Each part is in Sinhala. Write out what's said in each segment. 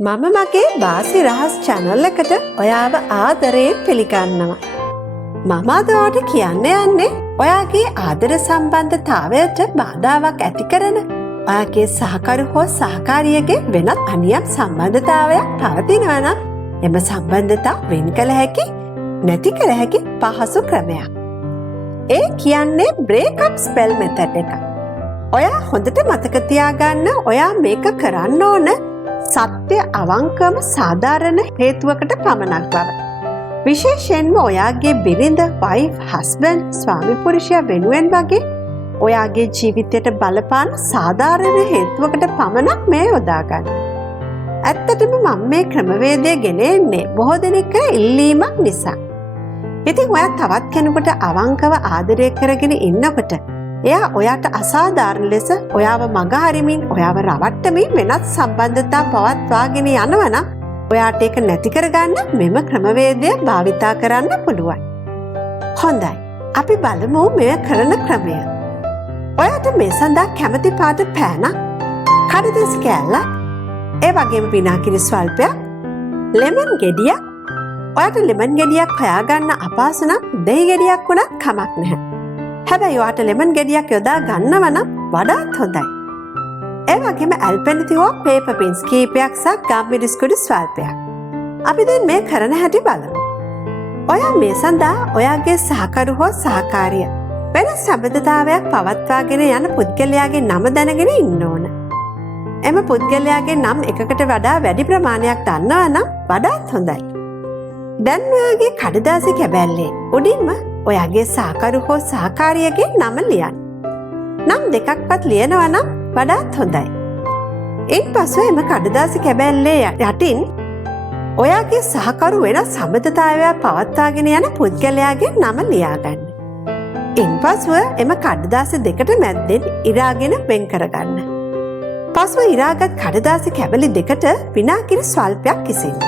මම මගේ වාසි රහස් channel එකට ඔයාව ආදරයෙන් පිළිගන්නවා. මම අද ඔයාලට කියන්න යන්නේ ඔයාගේ ආදර සම්බන්ධතාවයට බාධාවක් ඇති කරන ඔයාගේ සහකරු හෝ සහකාරියගේ වෙනත් අනියම් සම්බන්ධතාවයක් පවතිනවා නම් එම සම්බන්ධතා වෙන් කළ හැකි නැති කළ හැකි පහසු ක්‍රමයක්. ඒ කියන්නේ break up spell method එක. ඔයා හොඳට මතක තියාගන්න ඔයා මේක කරන්න ඕන සත්‍ය අවංකම සාධාරණ හේතුවකට පමණක් බව. විශේෂයෙන්ම ඔයාගේ බිරිඳ, wife, husband, ස්වාමි පුරුෂයා වෙනුවෙන් වගේ ඔයාගේ ජීවිතයට බලපාන සාධාරණ හේතුවකට පමණක් මේ යොදා ගන්න. ඇත්තටම මම මේ ක්‍රමවේදය ගෙන එන්නේ බොහෝ දෙනෙක් ඉල්ලීමක් නිසා. ඉතින් ඔයා තවත් කෙනෙකුට අවංකව ආදරය කරගෙන ඉන්නකොට එයා ඔයාට අසාධාරණ ලෙස ඔයාව මගහරිමින් ඔයාව රවට්ටමින් වෙනත් සම්බන්ධතා පවත්වාගෙන යනවා නම් ඔයාට ඒක නැති කරගන්න මෙම ක්‍රමවේදය භාවිතා කරන්න පුළුවන්. හොඳයි. අපි බලමු මෙය කරන ක්‍රමය. ඔයාට මේ සඳහා කැමති පාට පෑනක්, කඩදාස කෑල්ලක්, ඒ වගේම විනාකිරි ස්වල්පයක්, ලෙමන් ගෙඩියක්. ඔයාට ලෙමන් ගෙඩියක් හොයාගන්න අපහසු නම් දෙහි ගෙඩියක් වුණත් කමක් නැහැ. හැබැයි ඔයාට ලෙමන් ගෙඩියක් යොදා ගන්නව නම් වඩාත් හොඳයි. ඒ වගේම ඇල්පෙනිති හෝ පේපර් පින්ස් කීපයක් සහ ගම් මිරිස්කුඩු ස්වල්පයක්. අපි දැන් මේ කරන හැටි බලමු. ඔයා මේ සඳහා ඔයාගේ සහකරු හෝ සහකාරිය වෙන සම්බන්ධතාවයක් පවත්වාගෙන යන පුද්ගලයාගේ නම දැනගෙන ඉන්න ඕන. එම පුද්ගලයාගේ නම් එකකට වඩා වැඩි ප්‍රමාණයක් දන්නවා නම් වඩාත් හොඳයි. දැන් ඔයාගේ කඩදාසි කැබැල්ලේ උඩින්ම ඔයාගේ සහකරු හෝ සහකාරියගේ නම ලියන්න. නම් දෙකක්වත් ලියනවා නම් වඩාත් හොඳයි. ඉන්පසු එම කඩදාසි කැබැල්ලේ යටින් ඔයාගේ සහකරු වෙන සම්බන්ධතාවයක් පවත්වාගෙන යන පුද්ගලයාගේ නම ලියාගන්න. ඉන්පසුව එම කඩදාසි දෙකට මැද්දෙන් ඉරාගෙන වෙන් කරගන්න. පසුව ඉරාගත් කඩදාසි කැබලි දෙකට විනාකිරි ස්වල්පයක් කිසින්න.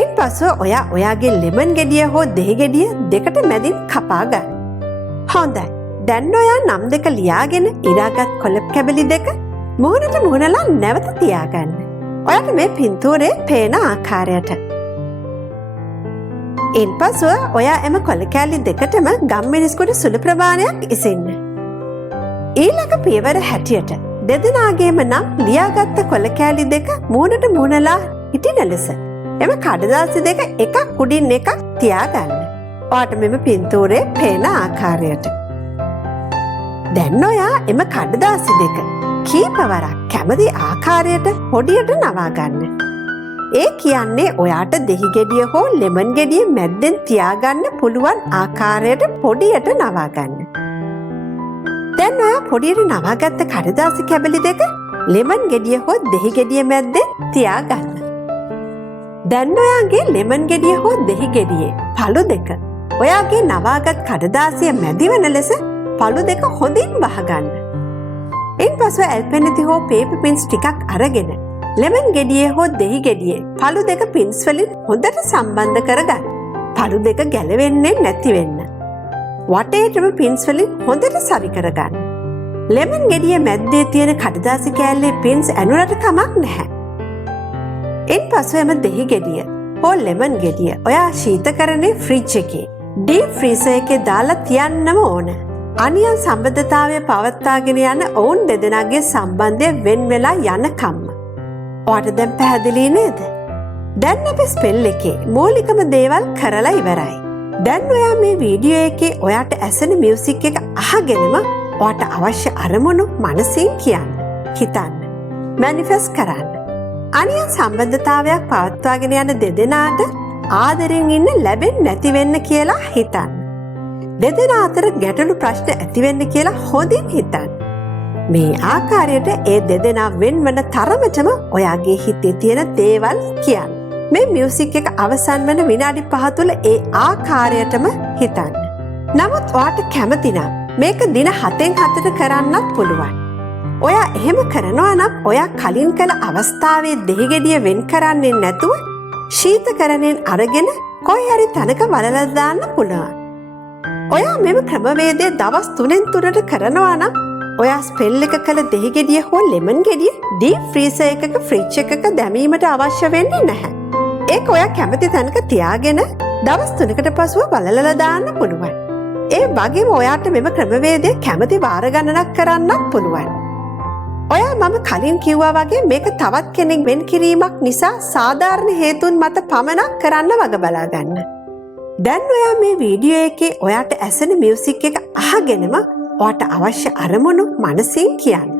ඉන්පසුව ඔයා ඔයාගේ ලෙමන් ගෙඩිය හෝ දෙහි ගෙඩිය දෙකට මැදින් කපා ගන්න. හොඳයි. දැන් ඔයා නම් දෙක ලියාගෙන ඉරාගත් කොළ කැබලි දෙක මුහුණට මුහුණලා නැවත තියාගන්න. ඔයාට මේ පින්තූරේ පේන ආකාරයට. ඉන්පසුව ඔයා එම කොළ කැලි දෙකටම ගම් මිරිස්කුඩු සුළු ප්‍රමාණයක් ඉසින්න. ඊළඟ පියවර හැටියට දෙදෙනාගේම නම් ලියාගත්ත කොළ කැලි දෙක මුහුණට මුහුණලා හිටින ලෙස එම කඩදාසි දෙක එකක් උඩින් එකක් තියාගන්න. ඔයාට මෙම පින්තූරේ පේන ආකාරයට. දැන් ඔයා එම කඩදාසි දෙක කීපවරක් කැමති ආකාරයට පොඩියට නවා ගන්න. ඒ කියන්නේ ඔයාට දෙහි ගෙඩිය හෝ ලෙමන් ගෙඩිය මැද්දෙන් තියාගන්න පුළුවන් ආකාරයට පොඩියට නවා ගන්න. දැන් ඔයා පොඩියට නවාගත්ත කඩදාසි කැබලි දෙක ලෙමන් ගෙඩිය හෝ දෙහි ගෙඩිය මැද්දෙන් තියාගන්න. දැන් ඔයාගේ ලෙමන් ගෙඩිය හෝ දෙහි ගෙඩියේ පළු දෙක ඔයාගේ නවාගත් කඩදාසිය මැදිවන ලෙස පළු දෙක හොඳින් වහගන්න. ඉන්පසු ඇල්පෙනිති හෝ පේපර් පින්ස් ටිකක් අරගෙන ලෙමන් ගෙඩියේ හෝ දෙහි ගෙඩියේ පළු දෙක පින්ස් වලින් හොඳට සම්බන්ධ කරගන්න. පළු දෙක ගැලවෙන්නේ නැති වෙන්න. වටේටම පින්ස් වලින් හොඳට සවි කරගන්න. ලෙමන් ගෙඩියේ මැද්දේ තියෙන කඩදාසි කෑල්ලේ පින්ස් ඇනුනට කමක් නැහැ. ඉන්පසු එම දෙහි ගෙඩිය හෝ ලෙමන් ගෙඩිය ඔයා ශීතකරණයේ ෆ්‍රිජ් එකේ ඩීප් ෆ්‍රීසර් එකේ දාලා තියන්නම ඕන. අනියම් සම්බන්ධතාවය පවත්වාගෙන යන ඔවුන් දෙදෙනාගේ සම්බන්ධය වෙන් වෙලා යනකම්ම. ඔයාට දැන් පැහැදිලි නේද? දැන් අපි ස්පෙල් එකේ මූලිකම දේවල් කරලා ඉවරයි. දැන් ඔයා මේ වීඩියෝ එකේ ඔයාට ඇසෙන මියුසික් එක අහගෙනම ඔයාට අවශ්‍ය අරමුණු මනසින් කියන්න, හිතන්න, මැනිෆෙස්ට් කරන්න. අනියම් සම්බන්ධතාවයක් පවත්වාගෙන යන දෙදෙනාට ආදරෙන් ඉන්න ලැබෙන්නේ නැති වෙන්න කියලා හිතන්න. දෙදෙනා අතර ගැටලු ප්‍රශ්න ඇති වෙන්න කියලා හොඳින් හිතන්න. මේ ආකාරයට ඒ දෙදෙනා වෙන්වන තරමටම ඔයාගේ හිතේ තියෙන දේවල් කියන්න. මේ මියුසික් එක අවසන් වෙන විනාඩි 5 තුළ ඒ ආකාරයටම හිතන්න. නමුත් ඔයාට කැමති නම් මේක දින 7න් 7ට කරන්නත් පුළුවන්. ඔයා එහෙම කරනවා නම් ඔයා කලින් කළ අවස්ථාවේ දෙහි ගෙඩිය වෙන් කරන්නේ නැතුව ශීතකරණයෙන් අරගෙන කොයි හරි තැනක වලලා දාන්න පුළුවන්. ඔයා මෙම ක්‍රමවේදය දවස් 3න් 3ට කරනවා නම් ඔයා ස්පෙල් එක කළ දෙහි ගෙඩිය හෝ ලෙමන් ගෙඩිය ඩීප් ෆ්‍රීසර් එකක ෆ්‍රිජ් එකක දැමීමට අවශ්‍ය වෙන්නේ නැහැ. ඒක ඔයා කැමති තැනක තියාගෙන දවස් 3කට පසුව බලලලා දාන්න පුළුවන්. ඒ වගේම ඔයාට මෙම ක්‍රමවේදය කැමති වාර ගණනක් කරන්නත් පුළුවන්. ඔයා මම කලින් කිව්වා වගේ මේක තවත් කෙනෙක් වෙන් කිරීමක් නිසා සාධාරණ හේතුන් මත පමණක් කරන්න වග බලා ගන්න. දැන් ඔයා මේ වීඩියෝ එකේ ඔයාට ඇසෙන මියුසික් එක අහගෙනම ඔයාට අවශ්‍ය අරමුණු මනසින් කියන්න.